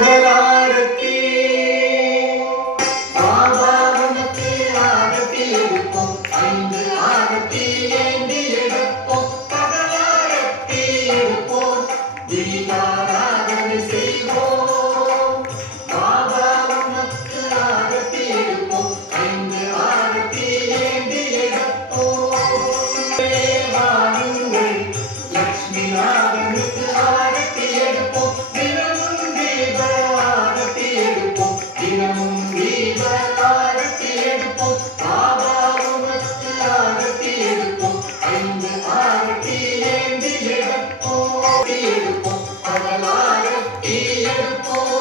பகலாரத்தி பாபா உனக்கு ஆரத்தி எடுப்போம், 5 ஆரத்தி ஏந்தி எடுப்போம், பகலாரத்தி எடுப்போம், தீபாராதனை செய்வோம். பாபா உனக்கு ஆரத்தி எடுப்போம், 5 ஆரத்தி ஏந்தி எடுப்போம். வாருங்கள் லட்சுமி நாதனுக்கு ஆரத்தி எடுப்போம், தினமும் தீப ஆரத்தி எடுப்போம், தினமும் தீப ஆரத்தி எடுப்போம். பாபா உனக்கு ஆரத்தி எடுப்போம், 5 ஆரத்தி ஏந்தி எடுப்போம், எடுப்போம், பகலாரத்தி எடுப்போம்.